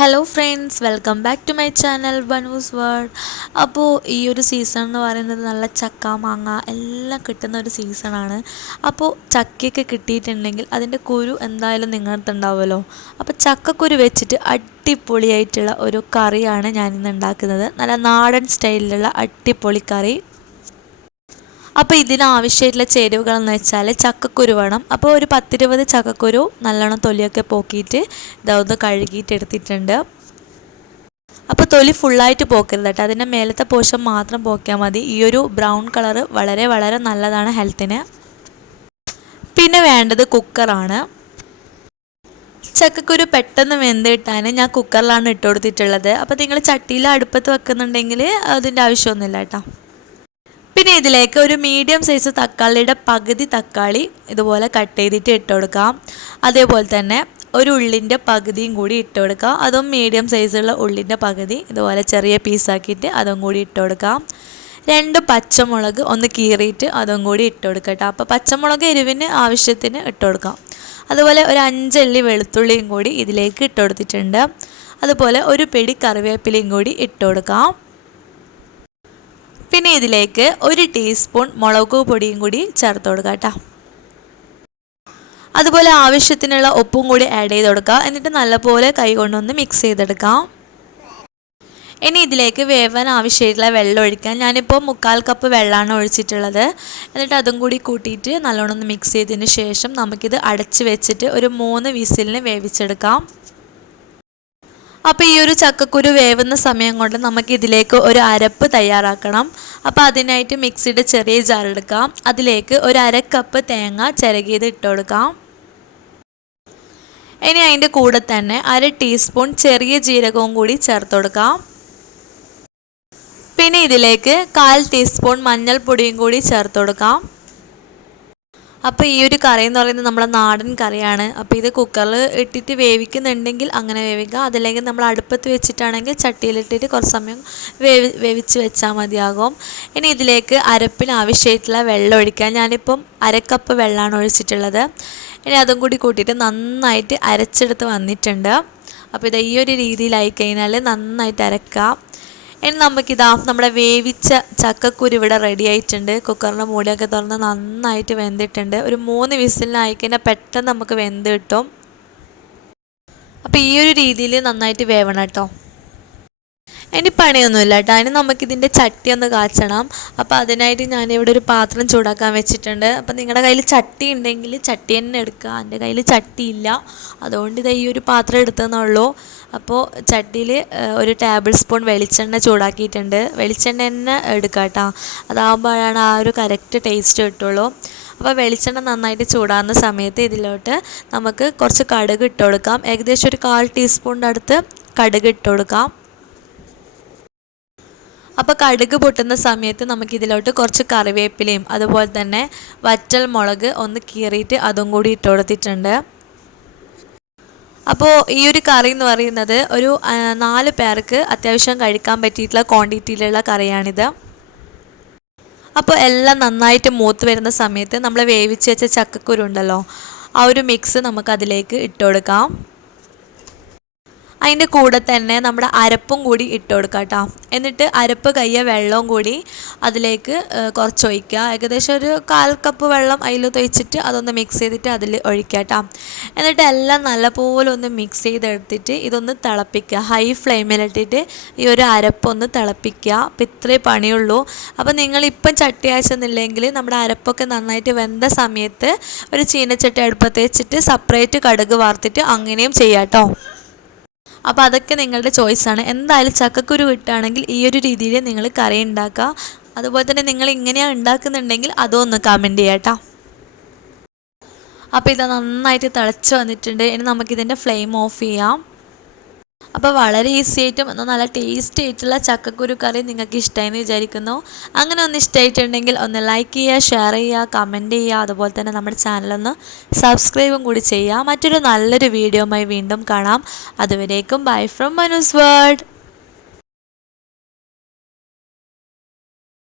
Hello friends welcome back to my channel Banoos world അപ്പോൾ ഈ ഒരു സീസൺ എന്ന് പറയുന്നത് നല്ല ചക്ക മാങ്ങ എല്ലാം കിട്ടുന്ന ഒരു സീസണാണ് അപ്പോൾ ചക്കയൊക്കെ കിട്ടിയിട്ടുണ്ടെങ്കിൽ അതിന്റെ കുരു എന്തായാലും നിങ്ങളുടെ ഉണ്ടാവുമല്ലോ. അപ്പോൾ ചക്കക്കുരു വെച്ചിട്ട് അടിപൊളിയായിട്ടുള്ള ഒരു കറിയാണ് ഞാനിന്ന് ഉണ്ടാക്കുന്നത്. നല്ല നാടൻ സ്റ്റൈലിലുള്ള അടിപൊളി കറി. അപ്പോൾ ഇതിനാവശ്യമായിട്ടുള്ള ചേരുവകളെന്ന് വെച്ചാൽ ചക്കക്കുരു വേണം. അപ്പോൾ ഒരു പത്തിരുപത് ചക്കക്കുരു നല്ലോണം തൊലിയൊക്കെ പോക്കിയിട്ട് ഇതൊന്ന് കഴുകിയിട്ട് എടുത്തിട്ടുണ്ട്. അപ്പോൾ തൊലി ഫുള്ളായിട്ട് പോക്കരുത് കേട്ടോ. അതിന്റെ മേലത്തെ പോഷൻ മാത്രം പോക്കിയാൽ മതി. ഈ ഒരു ബ്രൗൺ കളർ വളരെ വളരെ നല്ലതാണ് ഹെൽത്തിന്. പിന്നെ വേണ്ടത് കുക്കറാണ്. ചക്കക്കുരു പെട്ടെന്ന് വെന്ത് കിട്ടാൻ ഞാൻ കുക്കറിലാണ് ഇട്ട് കൊടുത്തിട്ടുള്ളത്. അപ്പോൾ നിങ്ങൾ ചട്ടിയിൽ അടുപ്പത്ത് വെക്കുന്നുണ്ടെങ്കിൽ അതിന്റെ ആവശ്യമൊന്നുമില്ല കേട്ടോ. പിന്നെ ഇതിലേക്ക് ഒരു മീഡിയം സൈസ് തക്കാളിയുടെ പകുതി തക്കാളി ഇതുപോലെ കട്ട് ചെയ്തിട്ട് ഇട്ട് കൊടുക്കാം. അതേപോലെ തന്നെ ഒരു ഉള്ളിന്റെ പകുതിയും കൂടി ഇട്ട് കൊടുക്കാം. അതും മീഡിയം സൈസുള്ള ഉള്ളിന്റെ പകുതി ഇതുപോലെ ചെറിയ പീസാക്കിയിട്ട് അതും കൂടി ഇട്ട് കൊടുക്കാം. രണ്ട് പച്ചമുളക് ഒന്ന് കീറിയിട്ട് അതും കൂടി ഇട്ട് കൊടുക്കട്ടെ അപ്പോൾ പച്ചമുളക് എരിവിന് ആവശ്യത്തിന് ഇട്ട് കൊടുക്കാം. അതുപോലെ ഒരു അഞ്ചല്ലി വെളുത്തുള്ളിയും കൂടി ഇതിലേക്ക് ഇട്ട് കൊടുത്തിട്ടുണ്ട്. അതുപോലെ ഒരു പിടി കറിവേപ്പിലയും കൂടി ഇട്ട് കൊടുക്കാം. പിന്നെ ഇതിലേക്ക് ഒരു ടീസ്പൂൺ മുളക് പൊടിയും കൂടി ചേർത്ത് കൊടുക്കുക കേട്ടോ. അതുപോലെ ആവശ്യത്തിനുള്ള ഉപ്പും കൂടി ആഡ് ചെയ്ത് കൊടുക്കുക. എന്നിട്ട് നല്ലപോലെ കൈ കൊണ്ടൊന്ന് മിക്സ് ചെയ്തെടുക്കാം. ഇനി ഇതിലേക്ക് വേവാൻ ആവശ്യമായിട്ടുള്ള വെള്ളം ഒഴിക്കാൻ ഞാനിപ്പോൾ മുക്കാൽ കപ്പ് വെള്ളമാണ് ഒഴിച്ചിട്ടുള്ളത്. എന്നിട്ട് അതും കൂടി കൂട്ടിയിട്ട് നല്ലോണം ഒന്ന് മിക്സ് ചെയ്തതിന് ശേഷം നമുക്കിത് അടച്ച് വെച്ചിട്ട് ഒരു മൂന്ന് വിസിലിന് വേവിച്ചെടുക്കാം. അപ്പോൾ ഈ ഒരു ചക്കക്കുരു വേവുന്ന സമയം കൊണ്ട് നമുക്ക് ഇതിലേക്ക് ഒരു അരപ്പ് തയ്യാറാക്കണം. അപ്പോൾ അതിനായിട്ട് മിക്സിയുടെ ചെറിയ ജാർ എടുക്കാം. അതിലേക്ക് ഒരു അര കപ്പ് തേങ്ങ ചിരകിയത് ഇട്ട് കൊടുക്കാം. ഇനി അതിന്റെ കൂടെ തന്നെ അര ടീസ്പൂൺ ചെറിയ ജീരകവും കൂടി ചേർത്ത് കൊടുക്കാം. പിന്നെ ഇതിലേക്ക് കാൽ ടീസ്പൂൺ മഞ്ഞൾപ്പൊടിയും കൂടി ചേർത്ത് കൊടുക്കാം. അപ്പോൾ ഈ ഒരു കറി എന്ന് പറയുന്നത് നമ്മുടെ നാടൻ കറിയാണ്. അപ്പോൾ ഇത് കുക്കറിൽ ഇട്ടിട്ട് വേവിക്കുന്നുണ്ടെങ്കിൽ അങ്ങനെ വേവിക്കാം അതല്ലെങ്കിൽ നമ്മൾ അടുപ്പത്ത് വെച്ചിട്ടാണെങ്കിൽ ചട്ടിയിലിട്ടിട്ട് കുറച്ച് സമയം വേവി വേവിച്ച് വെച്ചാൽ മതിയാകും. ഇനി ഇതിലേക്ക് അരപ്പിന് ആവശ്യമായിട്ടുള്ള വെള്ളം ഒഴിക്കുക. ഞാനിപ്പം അരക്കപ്പ് വെള്ളമാണ് ഒഴിച്ചിട്ടുള്ളത്. ഇനി അതും കൂടി കൂട്ടിയിട്ട് നന്നായിട്ട് അരച്ചെടുത്ത് വന്നിട്ടുണ്ട്. അപ്പോൾ ഇത് ഈ ഒരു രീതിയിലായി കഴിഞ്ഞാൽ നന്നായിട്ട് അരക്കാം. ഇനി നമുക്കിതാ നമ്മുടെ വേവിച്ച ചക്കക്കുരു ഇവിടെ റെഡി ആയിട്ടുണ്ട്. കുക്കറിന്റെ മൂടിയൊക്കെ തുറന്ന് നന്നായിട്ട് വെന്തിട്ടുണ്ട്. ഒരു മൂന്ന് വിസിലിനായി കഴിഞ്ഞാൽ പെട്ടെന്ന് നമുക്ക് വെന്ത് കിട്ടും. അപ്പോൾ ഈ ഒരു രീതിയിൽ നന്നായിട്ട് വേവണം കേട്ടോ. ഇനി പണിയൊന്നുമില്ല കേട്ടോ. അതിന് നമുക്കിതിന്റെ ചട്ടി ഒന്ന് കാച്ചണം. അപ്പോൾ അതിനായിട്ട് ഞാനിവിടെ ഒരു പാത്രം ചൂടാക്കാൻ വെച്ചിട്ടുണ്ട്. അപ്പോൾ നിങ്ങളുടെ കയ്യിൽ ചട്ടി ഉണ്ടെങ്കിൽ ചട്ടി തന്നെ എടുക്കുക. എന്റെ കയ്യിൽ ചട്ടിയില്ല അതുകൊണ്ട് ഇത് ഈ ഒരു പാത്രം എടുത്തതെന്നുള്ളൂ. അപ്പോൾ ചട്ടിയിൽ ഒരു ടേബിൾ സ്പൂൺ വെളിച്ചെണ്ണ ചൂടാക്കിയിട്ടുണ്ട്. വെളിച്ചെണ്ണ തന്നെ എടുക്കുക കേട്ടോ. അതാകുമ്പോഴാണ് ആ ഒരു കറക്റ്റ് ടേസ്റ്റ് കിട്ടുള്ളൂ. അപ്പോൾ വെളിച്ചെണ്ണ നന്നായിട്ട് ചൂടാകുന്ന സമയത്ത് ഇതിലോട്ട് നമുക്ക് കുറച്ച് കടുക് ഇട്ട് കൊടുക്കാം. ഏകദേശം ഒരു കാൽ ടീസ്പൂണിന്റെ അടുത്ത് കടുക് ഇട്ട് കൊടുക്കാം. അപ്പോൾ കടുക് പൊട്ടുന്ന സമയത്ത് നമുക്ക് ഇതിലോട്ട് കുറച്ച് കറിവേപ്പിലയും അതുപോലെ തന്നെ വറ്റൽ മുളക് ഒന്ന് കീറിയിട്ട് അതും കൂടി ഇട്ട് കൊടുത്തിട്ടുണ്ട്. അപ്പോൾ ഈ ഒരു കറി എന്ന് പറയുന്നത് ഒരു നാല് പേർക്ക് അത്യാവശ്യം കഴിക്കാൻ പറ്റിയിട്ടുള്ള ക്വാണ്ടിറ്റിയിലുള്ള കറിയാണിത്. അപ്പോൾ എല്ലാം നന്നായിട്ട് മൂത്ത് വരുന്ന സമയത്ത് നമ്മൾ വേവിച്ച് വെച്ച ചക്കക്കുരു ഉണ്ടല്ലോ ആ ഒരു മിക്സ് നമുക്ക് അതിലേക്ക് ഇട്ട് കൊടുക്കാം. അതിന്റെ കൂടെ തന്നെ നമ്മുടെ അരപ്പും കൂടി ഇട്ട് കൊടുക്കുക കേട്ടോ. എന്നിട്ട് അരപ്പ് കയ്യ വെള്ളവും കൂടി അതിലേക്ക് കുറച്ച് ഒഴിക്കുക ഏകദേശം ഒരു കാൽ കപ്പ് വെള്ളം അതിൽ തൊഴിച്ചിട്ട് അതൊന്ന് മിക്സ് ചെയ്തിട്ട് അതിൽ ഒഴിക്കുക കേട്ടോ. എന്നിട്ട് എല്ലാം നല്ലപോലെ ഒന്ന് മിക്സ് ചെയ്തെടുത്തിട്ട് ഇതൊന്ന് തിളപ്പിക്കുക. ഹൈ ഫ്ലെയിമിലിട്ടിട്ട് ഈ ഒരു അരപ്പൊന്ന് തിളപ്പിക്കുക. അപ്പം ഇത്രേ പണിയുള്ളൂ. അപ്പോൾ നിങ്ങളിപ്പം ചട്ടി അയച്ചെന്നില്ലെങ്കിൽ നമ്മുടെ അരപ്പൊക്കെ നന്നായിട്ട് വെന്ത സമയത്ത് ഒരു ചീനച്ചട്ടി അടുപ്പത്ത് വെച്ചിട്ട് സെപ്പറേറ്റ് കടുക് വാർത്തിട്ട് അങ്ങനെയും ചെയ്യാം കേട്ടോ. അപ്പോൾ അതൊക്കെ നിങ്ങളുടെ ചോയ്സാണ് എന്തായാലും ചക്കക്കുരു കിട്ടുകയാണെങ്കിൽ ഈ ഒരു രീതിയിൽ നിങ്ങൾ കറി ഉണ്ടാക്കുക. അതുപോലെ തന്നെ നിങ്ങൾ ഇങ്ങനെയാണ് ഉണ്ടാക്കുന്നുണ്ടെങ്കിൽ അതൊന്ന് കമന്റ് ചെയ്യാട്ടോ അപ്പോൾ ഇത് നന്നായിട്ട് തിളച്ച് വന്നിട്ടുണ്ട്. ഇനി നമുക്കിതിന്റെ ഫ്ലെയിം ഓഫ് ചെയ്യാം. അപ്പോൾ വളരെ ഈസി ആയിട്ടും നല്ല ടേസ്റ്റി ആയിട്ടുള്ള ചക്കക്കുരു കറി നിങ്ങൾക്ക് ഇഷ്ടമായെന്ന് വിചാരിക്കുന്നു. അങ്ങനെ ഒന്ന് ഇഷ്ടമായിട്ടുണ്ടെങ്കിൽ ഒന്ന് ലൈക്ക് ചെയ്യുക ഷെയർ ചെയ്യുക കമന്റ് ചെയ്യുക. അതുപോലെ തന്നെ നമ്മുടെ ചാനലൊന്ന് സബ്സ്ക്രൈബും കൂടി ചെയ്യുക. മറ്റൊരു നല്ലൊരു വീഡിയോയുമായി വീണ്ടും കാണാം. അതുവരേക്കും ബൈ ഫ്രം മനുസ് വേൾഡ്